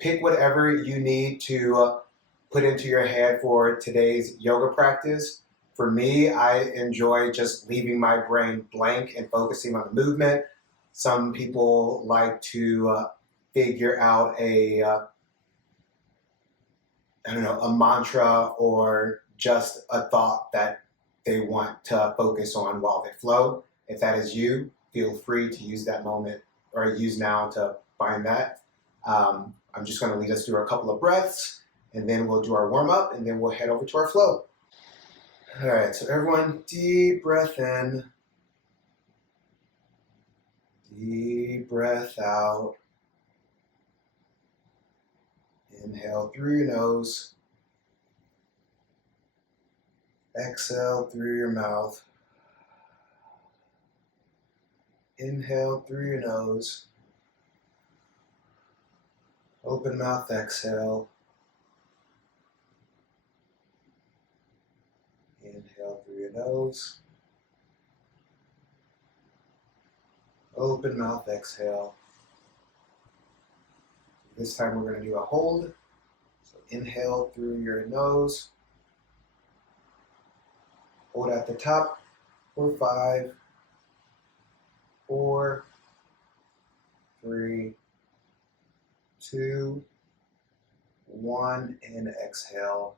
pick whatever you need to put into your head for today's yoga practice. For me, I enjoy just leaving my brain blank and focusing on the movement. Some people like to figure out a mantra or just a thought that they want to focus on while they flow. If that is you, feel free to use that moment or use now to find that. I'm just going to lead us through a couple of breaths, and then we'll do our warm up, and then we'll head over to our flow. All right, so everyone, deep breath in, deep breath out. Inhale through your nose. Exhale through your mouth. Inhale through your nose. Open mouth, exhale. Inhale through your nose. Open mouth, exhale. This time we're going to do a hold. So inhale through your nose. Hold at the top for 5, 4, 3, 2, 1, and exhale.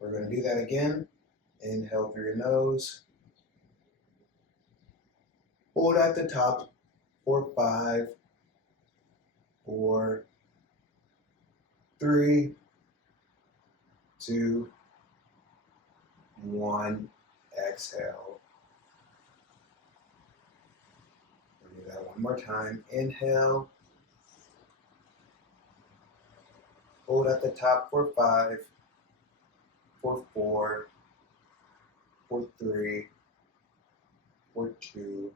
We're going to do that again. Inhale through your nose. Hold at the top for 5, 4, 3, 2, 1, exhale. We'll do that one more time. Inhale. Hold at the top for 5, for 4, for 3, for 2,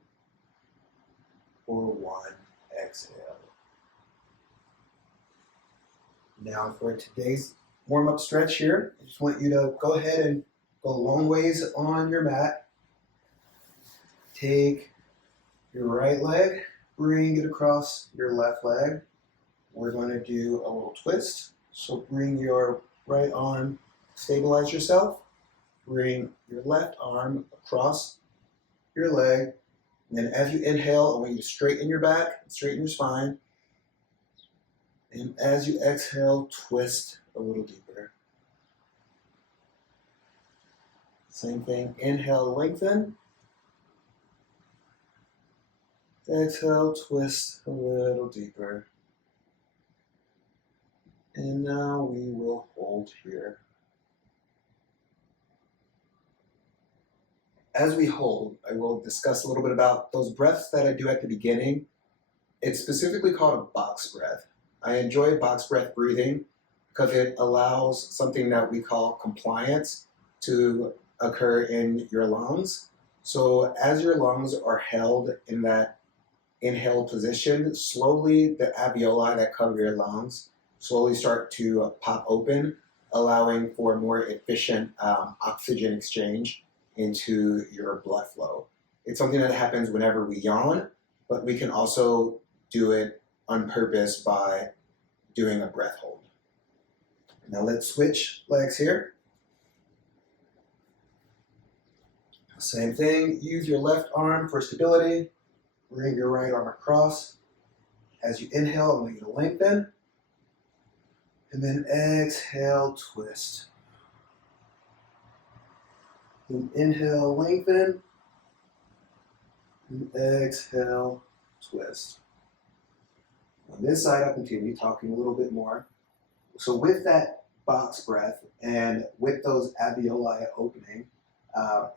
for 1, exhale. Now for today's warm-up stretch here, I just want you to go ahead and go a long ways on your mat. Take your right leg, bring it across your left leg. We're going to do a little twist. So bring your right arm, stabilize yourself. Bring your left arm across your leg. And then as you inhale, I want you to straighten your back, straighten your spine. And as you exhale, twist a little deeper. Same thing, inhale, lengthen. Exhale, twist a little deeper. And now we will hold here. As we hold, I will discuss a little bit about those breaths that I do at the beginning. It's specifically called a box breath. I enjoy box breath breathing because it allows something that we call compliance to occur in your lungs. So as your lungs are held in that inhale position, slowly the alveoli that cover your lungs slowly start to pop open, allowing for more efficient oxygen exchange into your blood flow. It's something that happens whenever we yawn, but we can also do it on purpose by doing a breath hold. Now let's switch legs here. Same thing, use your left arm for stability. Bring your right arm across. As you inhale, I want you to lengthen. And then exhale, twist. Then inhale, lengthen. And exhale, twist. On this side, I'll continue talking a little bit more. So with that box breath and with those alveoli opening,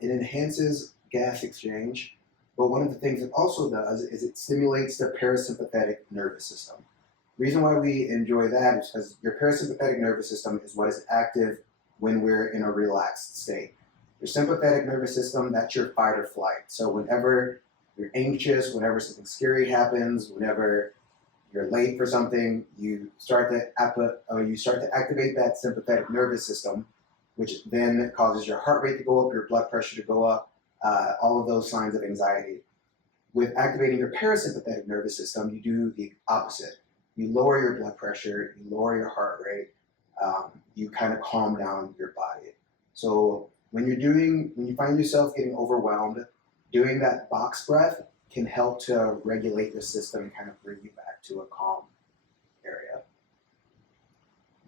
it enhances gas exchange. But one of the things it also does is it stimulates the parasympathetic nervous system. The reason why we enjoy that is because your parasympathetic nervous system is what is active when we're in a relaxed state. Your sympathetic nervous system, that's your fight or flight. So whenever you're anxious, whenever something scary happens, whenever you're late for something, you start to activate that sympathetic nervous system, which then causes your heart rate to go up, your blood pressure to go up, all of those signs of anxiety. With activating your parasympathetic nervous system, you do the opposite. You lower your blood pressure, you lower your heart rate, you kind of calm down your body. So when you find yourself getting overwhelmed, doing that box breath can help to regulate your system and kind of bring you back to a calm area.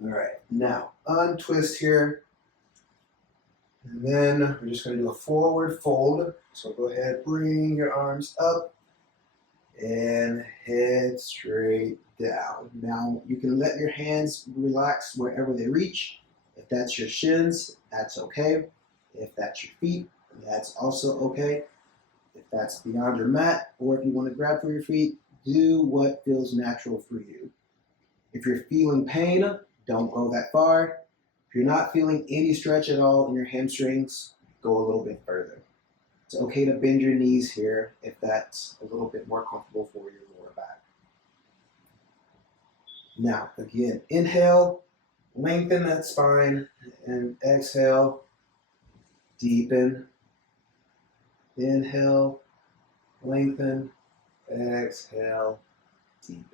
All right, now untwist here. And then we're just going to do a forward fold. So go ahead, bring your arms up and head straight down. Now you can let your hands relax wherever they reach. If that's your shins, that's okay. If that's your feet, that's also okay. If that's beyond your mat, or if you want to grab for your feet, do what feels natural for you. If you're feeling pain, don't go that far. If you're not feeling any stretch at all in your hamstrings, go a little bit further. It's okay to bend your knees here if that's a little bit more comfortable for your lower back. Now, again, inhale, lengthen that spine, and exhale, deepen. Inhale, lengthen, exhale, deepen.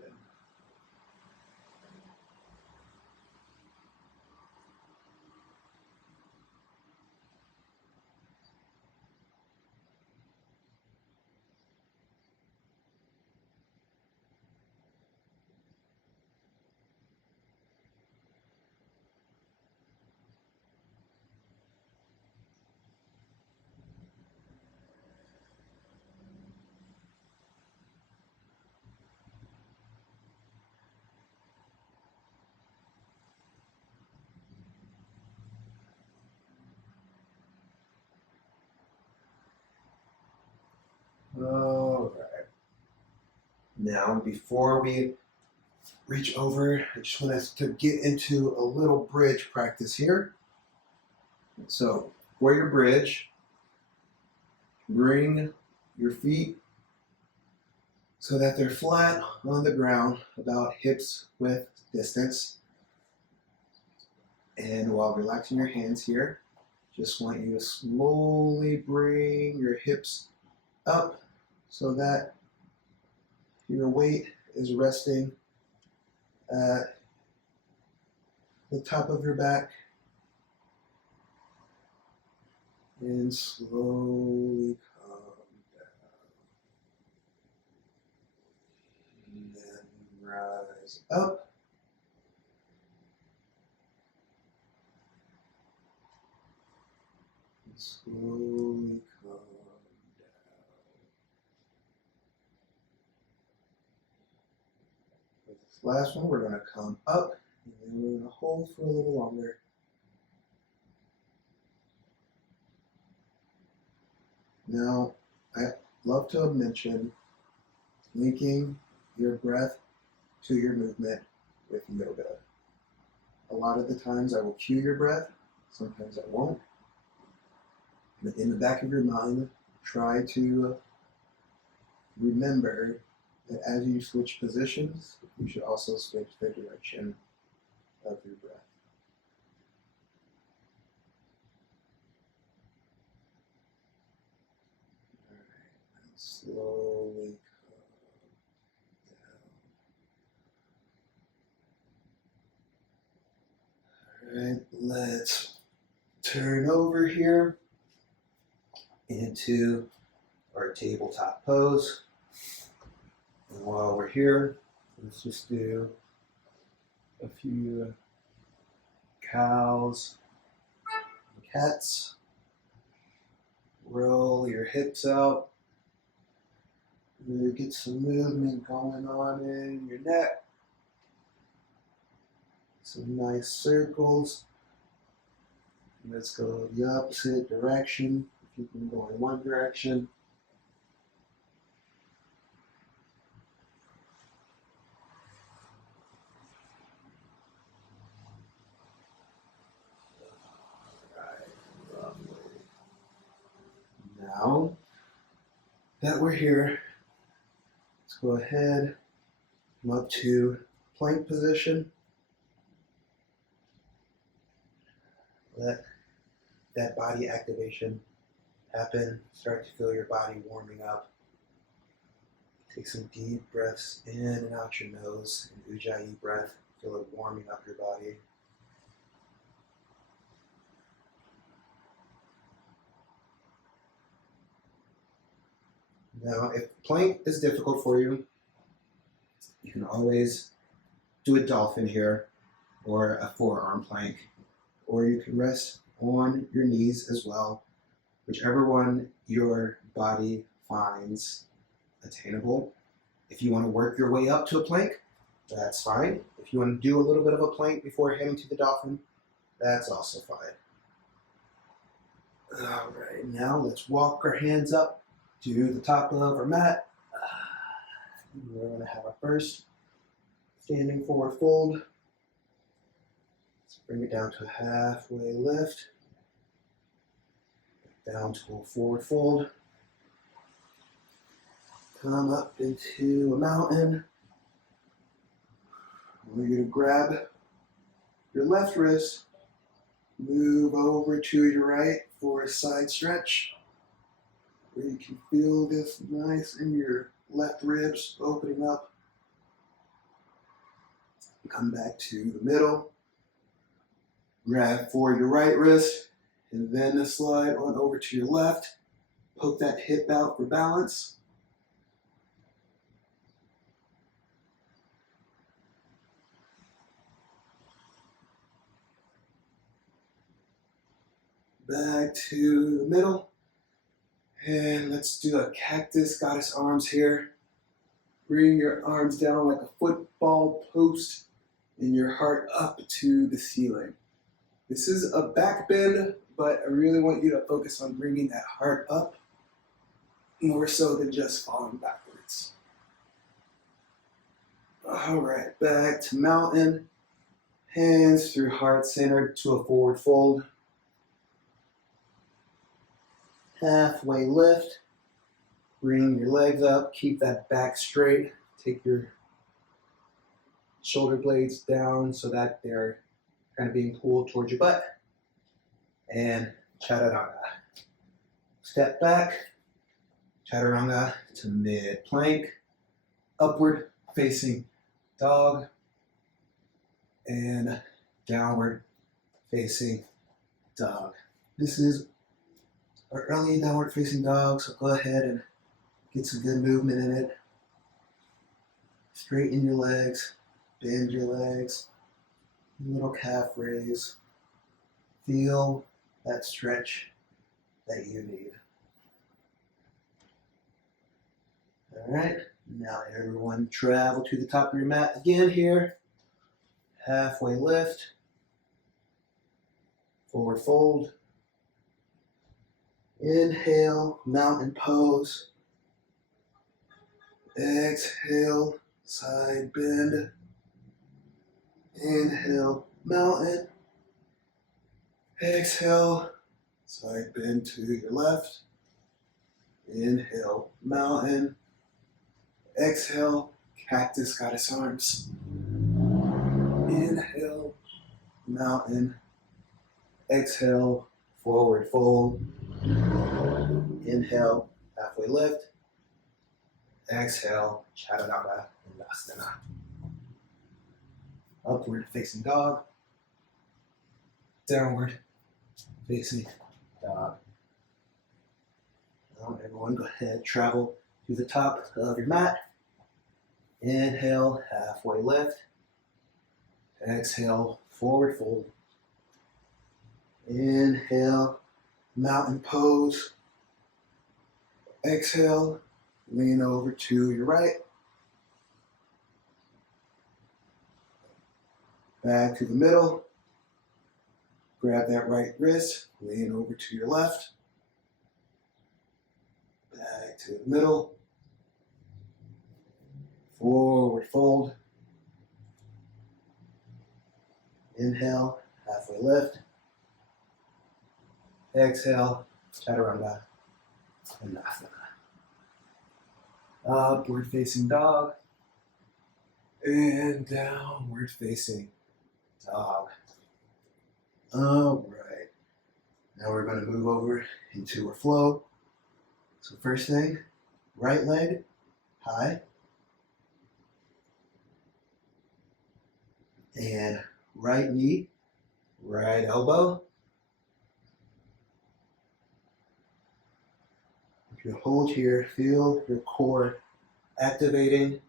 All right. Now, before we reach over, I just want us to get into a little bridge practice here. So, for your bridge, bring your feet so that they're flat on the ground, about hips width distance. And while relaxing your hands here, just want you to slowly bring your hips up so that your weight is resting at the top of your back, and slowly calm down. And then rise up. And slowly calm down. For this last one, we're going to come up, and then we're going to hold for a little longer. Now, I love to mention linking your breath to your movement with yoga. A lot of the times I will cue your breath, sometimes I won't. But in the back of your mind, try to remember that as you switch positions, you should also switch the direction of your breath. All right, now slowly calm down. All right, let's turn over here into our tabletop pose. And while we're here, let's just do a few cows and cats. Roll your hips out. Really get some movement going on in your neck. Some nice circles. Let's go the opposite direction. If you can go in one direction. Now that we're here, let's go ahead, come up to plank position. Let that body activation happen. Start to feel your body warming up. Take some deep breaths in and out your nose, an Ujjayi breath. Feel it warming up your body. Now, if plank is difficult for you, you can always do a dolphin here or a forearm plank, or you can rest on your knees as well, whichever one your body finds attainable. If you want to work your way up to a plank, that's fine. If you want to do a little bit of a plank before heading to the dolphin, that's also fine. All right, now let's walk our hands up to the top of our mat. We're going to have our first standing forward fold. Let's bring it down to a halfway lift. Down to a forward fold. Come up into a mountain. I want you to grab your left wrist, move over to your right for a side stretch, where you can feel this nice in your left ribs opening up. Come back to the middle, grab for your right wrist, and then slide on over to your left. Poke that hip out for balance. Back to the middle. And let's do a cactus goddess arms here. Bring your arms down like a football post and your heart up to the ceiling. This is a back bend, but I really want you to focus on bringing that heart up more so than just falling backwards. All right, back to mountain. Hands through heart center to a forward fold. Halfway lift. Bring your legs up, keep that back straight. Take your shoulder blades down so that they're kind of being pulled towards your butt. And chaturanga. Step back, chaturanga to mid plank, upward facing dog, and downward facing dog. This is our early downward facing dog, so go ahead and get some good movement in it. Straighten your legs, bend your legs, little calf raise. Feel that stretch that you need. All right, now everyone travel to the top of your mat again here. Halfway lift, forward fold. Inhale, mountain pose. Exhale, side bend. Inhale, mountain. Exhale, side bend to your left. Inhale, mountain. Exhale, cactus goddess arms. Inhale, mountain. Exhale, forward fold. Inhale, halfway lift. Exhale, chaturanga and Malasana. Upward facing dog. Downward facing dog. Now everyone go ahead, travel to the top of your mat. Inhale, halfway lift. Exhale, forward fold. Inhale, mountain pose. Exhale, lean over to your right. Back to the middle. Grab that right wrist, lean over to your left. Back to the middle. Forward fold. Inhale, halfway lift. Exhale, chaturanga and Malasana. Upward facing dog and downward facing dog. All right. Now we're going to move over into our flow. So first thing, right leg high. And right knee, right elbow. If you hold here, feel your core activating.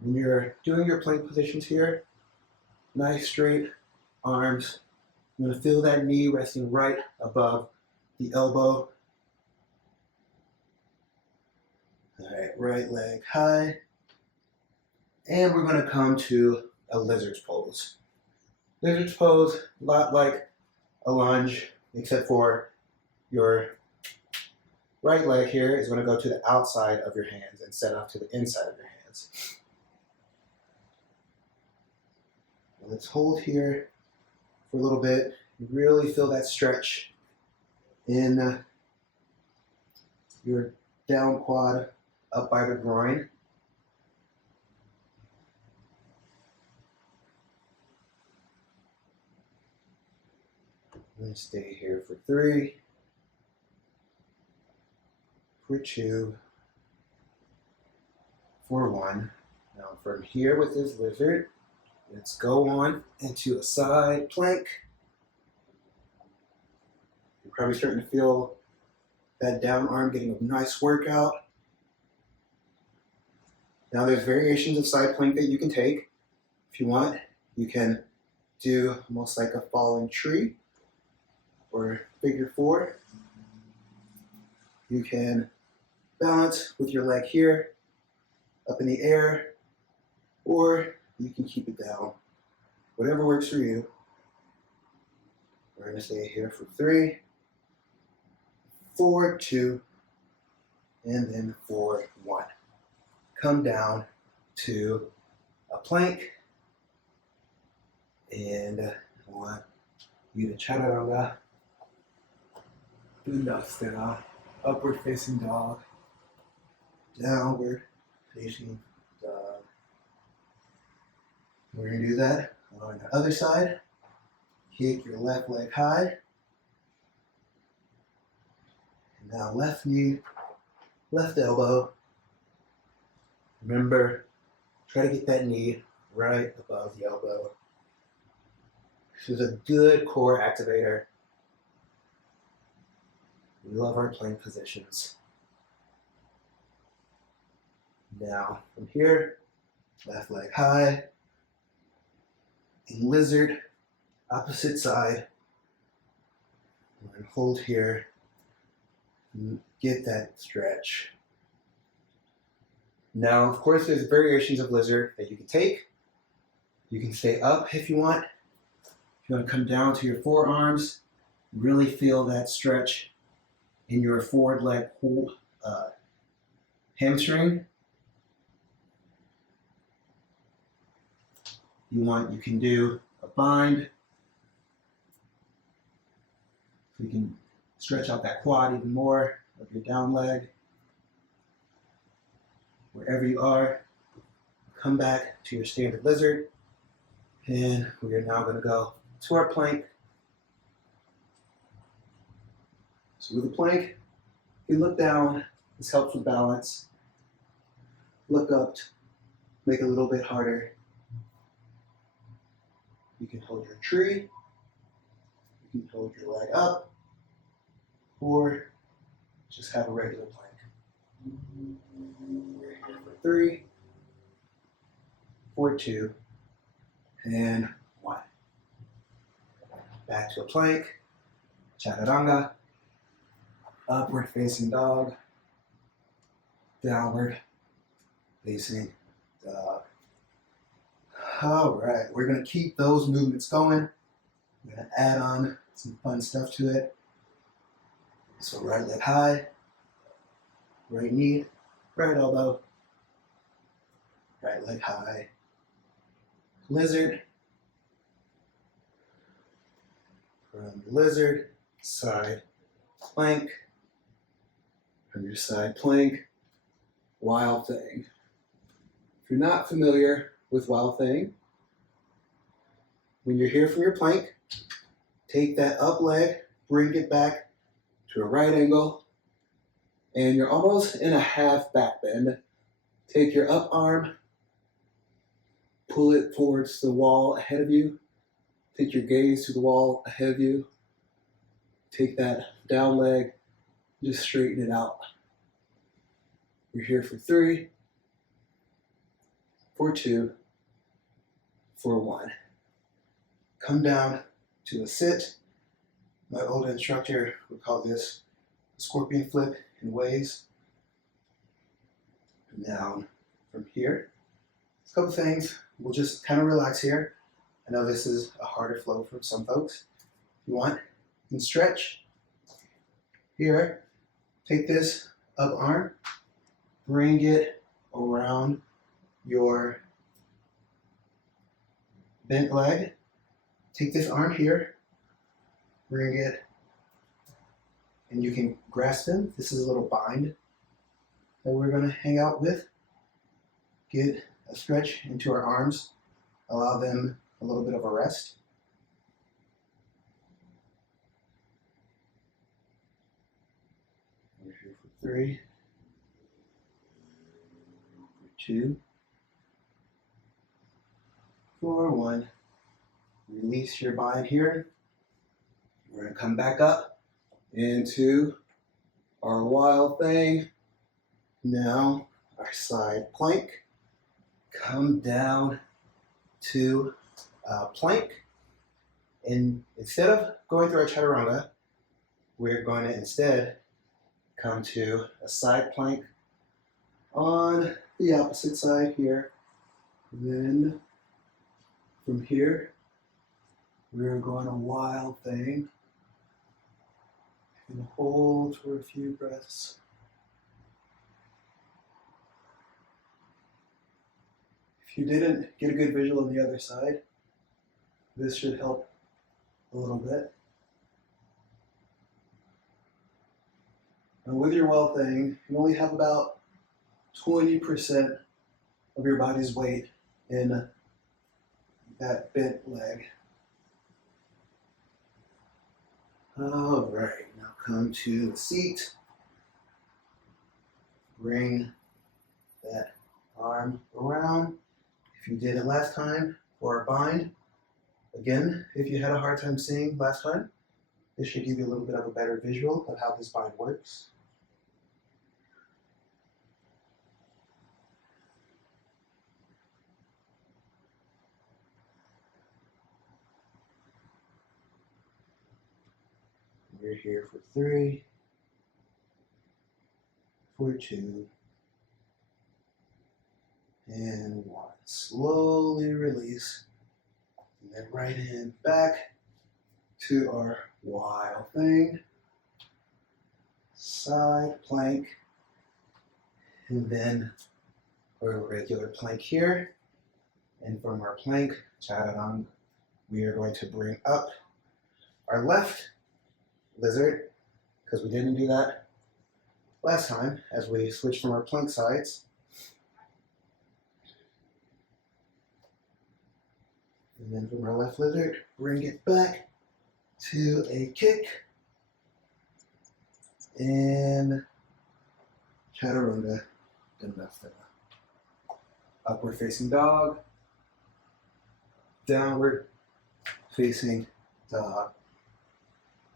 When you're doing your plank positions here, nice straight arms. You're going to feel that knee resting right above the elbow. All right, right leg high. And we're going to come to a lizard's pose. Lizard's pose, a lot like a lunge, except for your right leg here is going to go to the outside of your hands instead of to the inside of your hands. Let's hold here for a little bit. Really feel that stretch in your down quad up by the groin. Let's stay here for 3, for 2, for 1. Now from here with this lizard, let's go on into a side plank. You're probably starting to feel that down arm getting a nice workout. Now there's variations of side plank that you can take. If you want, you can do almost like a falling tree or figure 4. You can balance with your leg here, up in the air, or you can keep it down. Whatever works for you. We're going to stay here for 3, 4, 2, and then 4, 1. Come down to a plank, and I want you to chaturanga, Dandasana, upward facing dog, downward facing dog. We're going to do that on the other side. Kick your left leg high. And now left knee, left elbow. Remember, try to get that knee right above the elbow. This is a good core activator. We love our plank positions. Now, from here, left leg high, in lizard, opposite side. We're going to hold here, and get that stretch. Now, of course, there's variations of lizard that you can take. You can stay up if you want. If you want to come down to your forearms, really feel that stretch in your forward leg hamstring. You can do a bind. So you can stretch out that quad even more of your down leg. Wherever you are, come back to your standard lizard. And we are now going to go to our plank. So with the plank, you look down. This helps with balance. Look up, make it a little bit harder. You can hold your tree. You can hold your leg up. Or just have a regular plank. We're here for 3, 4, 2, and 1. Back to a plank. Chaturanga. Upward facing dog. Downward facing dog. All right, we're going to keep those movements going. We're going to add on some fun stuff to it. So right leg high, right knee, right elbow, right leg high, lizard, from lizard, side plank, from your side plank, wild thing. If you're not familiar with wild thing, when you're here from your plank, take that up leg, bring it back to a right angle, And you're almost in a half back bend. Take your up arm, pull it towards the wall ahead of you. Take your gaze to the wall ahead of you. Take that down leg, just straighten it out. You're here for 3, for 2, for 1. Come down to a sit. My old instructor would call this scorpion flip in waves. Down from here. A couple things. We'll just kind of relax here. I know this is a harder flow for some folks. If you want, you can stretch. Here, take this up arm, bring it around your bent leg. Take this arm here, bring it, and you can grasp him. This is a little bind that we're going to hang out with. Get a stretch into our arms, allow them a little bit of a rest. We're here for 3, for 2, for 1. Release your bind here. We're going to come back up into our wild thing. Now our side plank. Come down to plank. And instead of going through our chaturanga, we're going to instead come to a side plank on the opposite side here. Then from here, we're going to wild thing and hold for a few breaths. If you didn't get a good visual on the other side, this should help a little bit. And with your wild thing, you only have about 20% of your body's weight in that bent leg. All right, now come to the seat. Bring that arm around. If you did it last time for a bind, again, if you had a hard time seeing last time, this should give you a little bit of a better visual of how this bind works. We're here for 3, for 2, and 1. Slowly release, and then right hand back to our wild thing. Side plank, and then our regular plank here. And from our plank, chaturanga, we are going to bring up our left lizard, because we didn't do that last time as we switched from our plank sides. And then from our left lizard, bring it back to a kick and chaturanga dandasana. Upward facing dog, downward facing dog.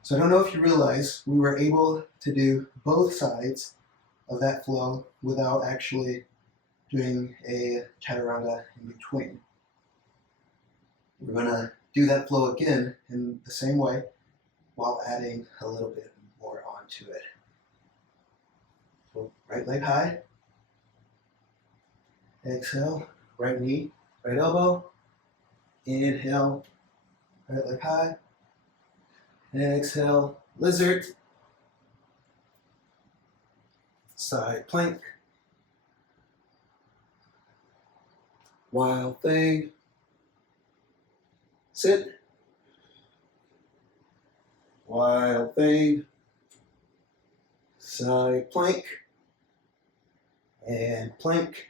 So I don't know if you realize we were able to do both sides of that flow without actually doing a chaturanga in between. We're going to do that flow again in the same way while adding a little bit more onto it. So right leg high. Exhale, right knee, right elbow. Inhale, right leg high. Exhale, lizard. Side plank. Wild thing. Sit. Wild thing. Side plank. And plank.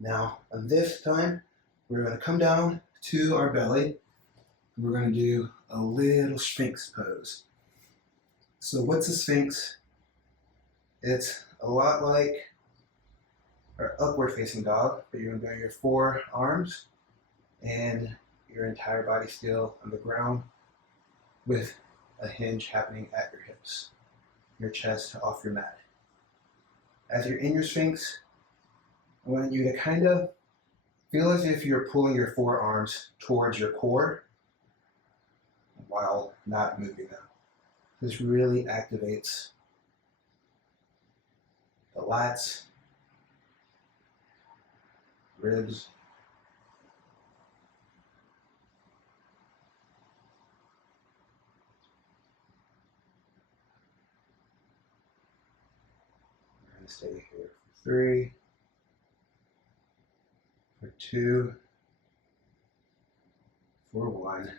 Now, on this time, we're going to come down to our belly. We're going to do a little Sphinx pose. So what's a Sphinx? It's a lot like our upward facing dog, but you're going to do your forearms and your entire body still on the ground with a hinge happening at your hips, your chest off your mat. As you're in your Sphinx, I want you to kind of feel as if you're pulling your forearms towards your core while not moving them. This really activates the lats, ribs, we're going to stay here for 3, for 2, for 1.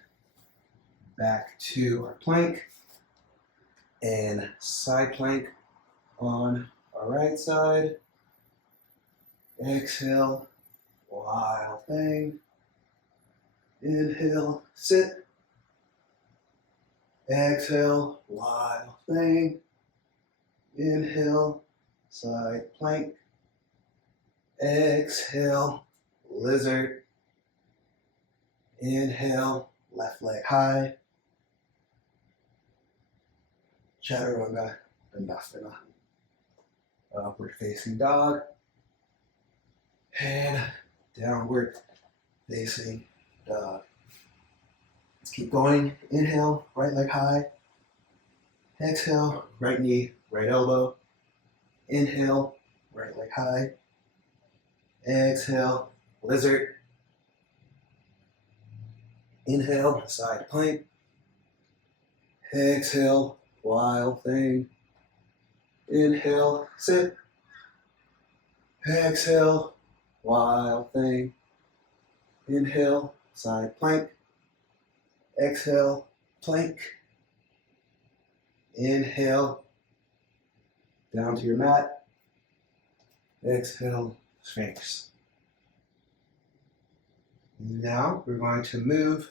Back to our plank and side plank on our right side. Exhale, wild thing. Inhale, sit. Exhale, wild thing. Inhale, side plank. Exhale, lizard. Inhale, left leg high. Chaturanga Dandasana. Upward facing dog. And downward facing dog. Let's keep going. Inhale, right leg high. Exhale, right knee, right elbow. Inhale, right leg high. Exhale, lizard. Inhale, side plank. Exhale, wild thing. Inhale, sit. Exhale, wild thing. Inhale, side plank. Exhale, plank. Inhale, down to your mat. Exhale, Sphinx. Now we're going to move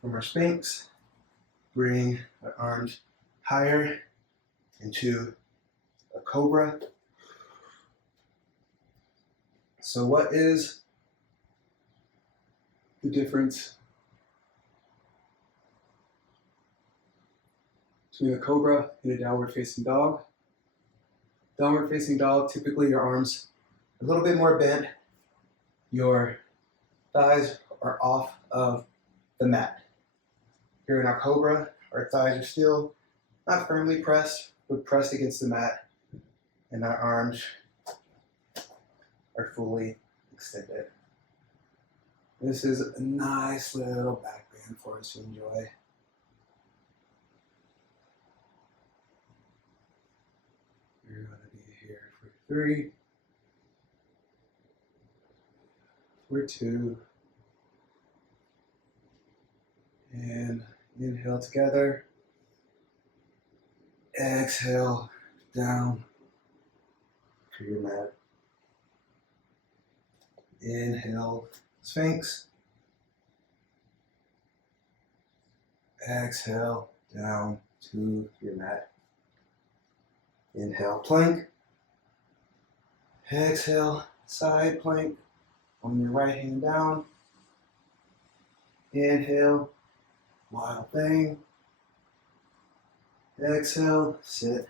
from our Sphinx, bring our arms higher into a Cobra. So what is the difference between a Cobra and a downward facing dog? Downward facing dog, typically your arms a little bit more bent, your thighs are off of the mat. Here in our Cobra, our thighs are still not firmly pressed, but pressed against the mat, and our arms are fully extended. This is a nice little back bend for us to enjoy. We're going to be here for 3, for 2, and inhale together. Exhale down to your mat. Inhale, Sphinx. Exhale down to your mat. Inhale, plank. Exhale, side plank on your right hand down. Inhale, wild thing. Exhale, sit.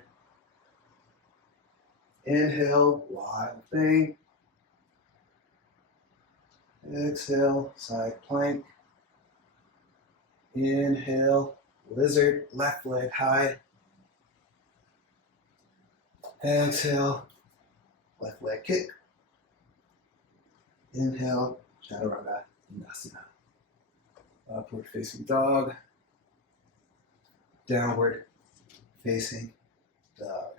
Inhale, wild thing. Exhale, side plank. Inhale, lizard, left leg high. Exhale, left leg kick. Inhale, Chaturanga Dandasana. Upward facing dog. Downward facing dog.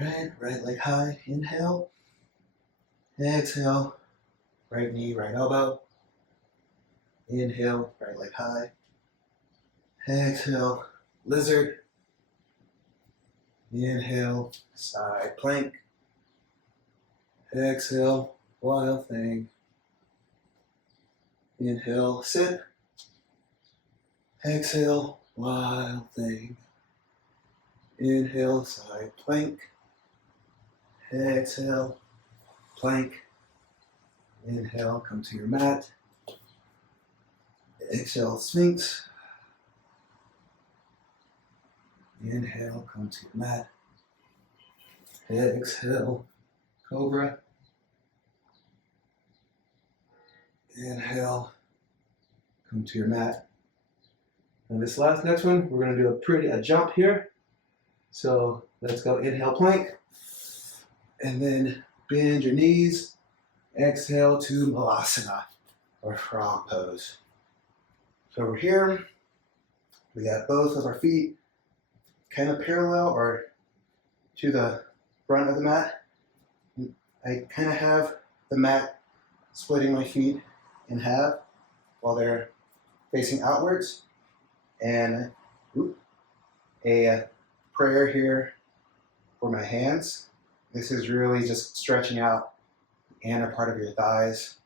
Alright, right leg high, inhale. Exhale, right knee, right elbow. Inhale, right leg high. Exhale, lizard. Inhale, side plank. Exhale, wild thing. Inhale, sit. Exhale, wild thing. Inhale, side plank. Exhale, plank. Inhale, come to your mat. Exhale, Sphinx. Inhale, come to your mat. Exhale, Cobra. Inhale, come to your mat. And this next one, we're going to do a jump here. So let's go inhale, plank. And then bend your knees. Exhale to Malasana, or frog pose. So over here, we got both of our feet kind of parallel or to the front of the mat. I kind of have the mat splitting my feet in half while they're facing outwards. And a prayer here for my hands. This is really just stretching out the inner part of your thighs.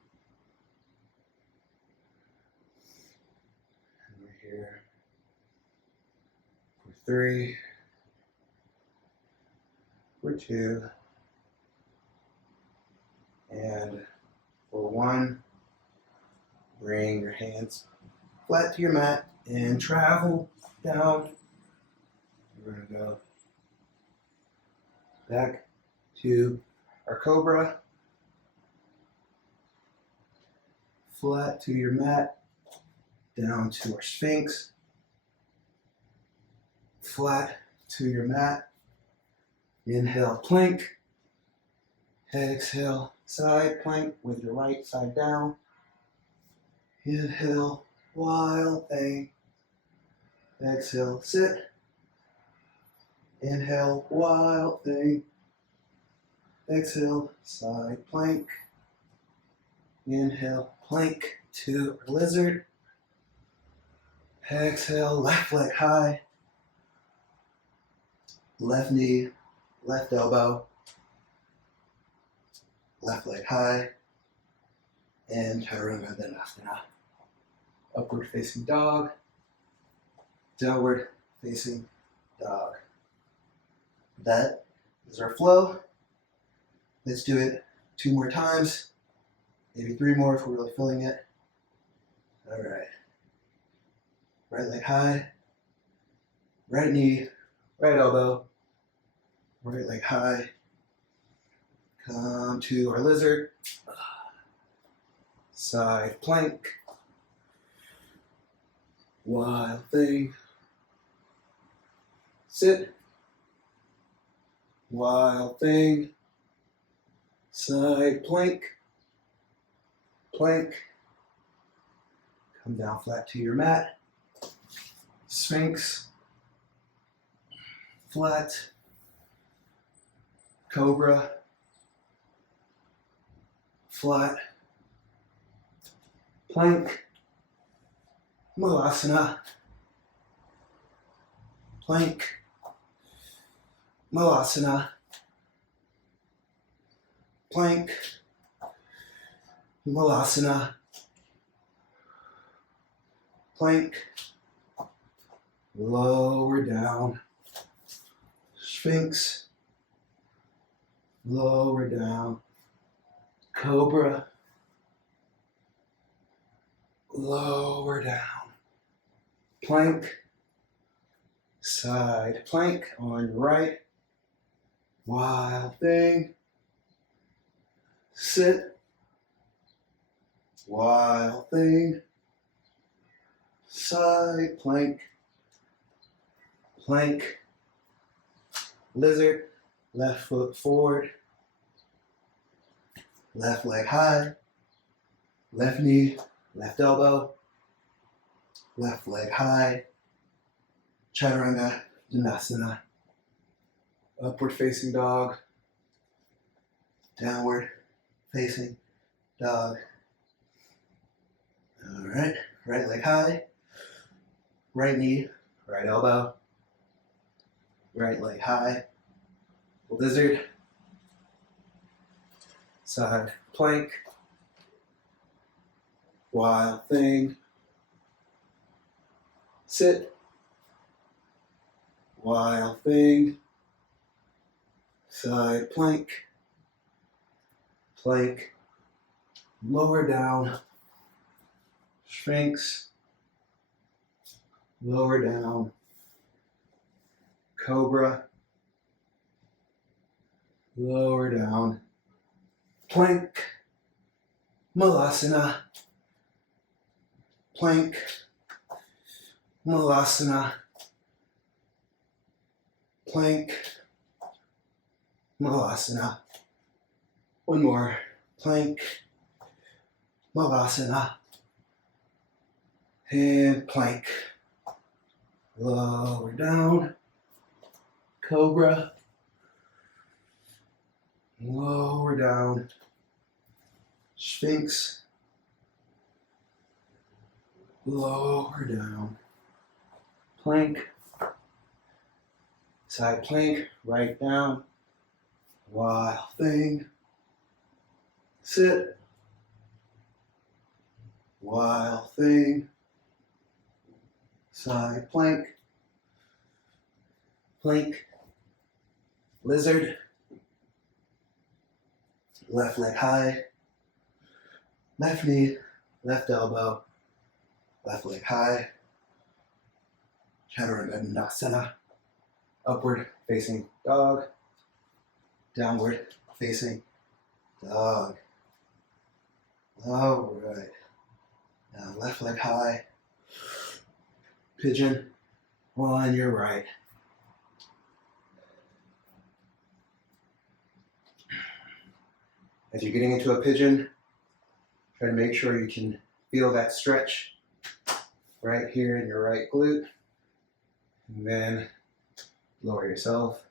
And we're here for 3, for 2, and for 1. Bring your hands flat to your mat and travel down. We're going to go back to our Cobra. Flat to your mat, down to our Sphinx. Flat to your mat. Inhale, plank. Exhale, side plank with your right side down. Inhale, wild thing. Exhale, sit. Inhale, wild thing. Exhale, side plank. Inhale, plank to our lizard. Exhale, left leg high. Left knee, left elbow. Left leg high. And Chaturanga. Upward facing dog. Downward facing dog. That is our flow. Let's do it 2 more times. Maybe 3 more if we're really feeling it. All right. Right leg high. Right knee, right elbow. Right leg high. Come to our lizard. Side plank. Wild thing. Sit. Wild thing. Side plank. Plank. Come down flat to your mat. Sphinx. Flat. Cobra. Flat. Plank. Malasana. Plank. Malasana. Plank. Malasana. Plank. Lower down. Sphinx. Lower down. Cobra. Lower down. Plank. Side plank on your right. Wild thing. Sit. Wild thing. Side plank. Plank. Lizard. Left foot forward. Left leg high. Left knee. Left elbow. Left leg high. Chaturanga Danasana. Upward facing dog. Downward facing dog. All right. right, right leg high, right knee, right elbow, right leg high, lizard, side plank, wild thing, sit, wild thing, side plank, plank, lower down, Sphinx, lower down, Cobra, lower down, plank, Malasana, plank, Malasana, plank, Malasana. One more, plank, Malasana, and plank. Lower down, Cobra, lower down, Sphinx, lower down, plank, side plank, right down, wild thing, sit, wild thing, side plank, plank, lizard, left leg high, left knee, left elbow, left leg high, Malasana, upward facing dog, downward facing dog. All right. Now left leg high, pigeon on your right. As you're getting into a pigeon, try to make sure you can feel that stretch right here in your right glute. And then lower yourself.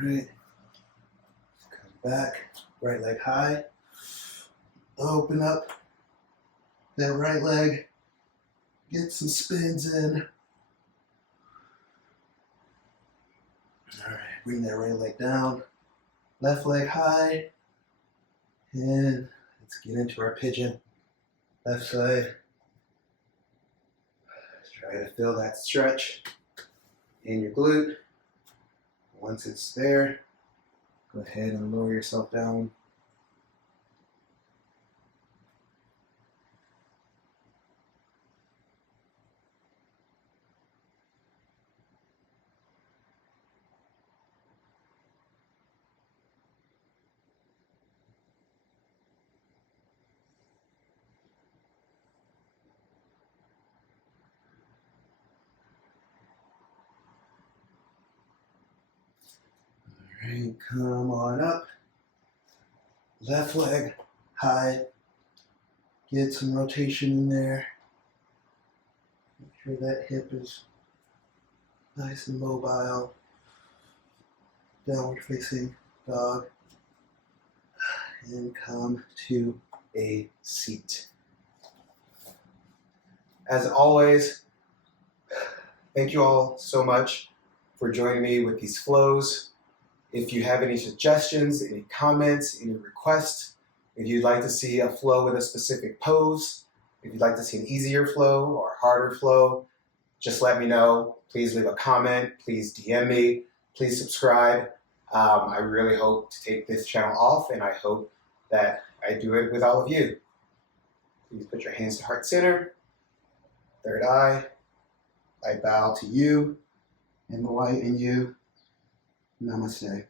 All right. Come back, right leg high. Open up that right leg. Get some spins in. All right, bring that right leg down. Left leg high. And let's get into our pigeon. Left side. Try to feel that stretch in your glute. Once it's there, go ahead and lower yourself down. All right, come on up. Left leg high. Get some rotation in there. Make sure that hip is nice and mobile. Downward facing dog. And come to a seat. As always, thank you all so much for joining me with these flows. If you have any suggestions, any comments, any requests, if you'd like to see a flow with a specific pose, if you'd like to see an easier flow or a harder flow, just let me know. Please leave a comment. Please DM me. Please subscribe. I really hope to take this channel off, and I hope that I do it with all of you. Please put your hands to heart center, third eye. I bow to you and the light in you. Namaste.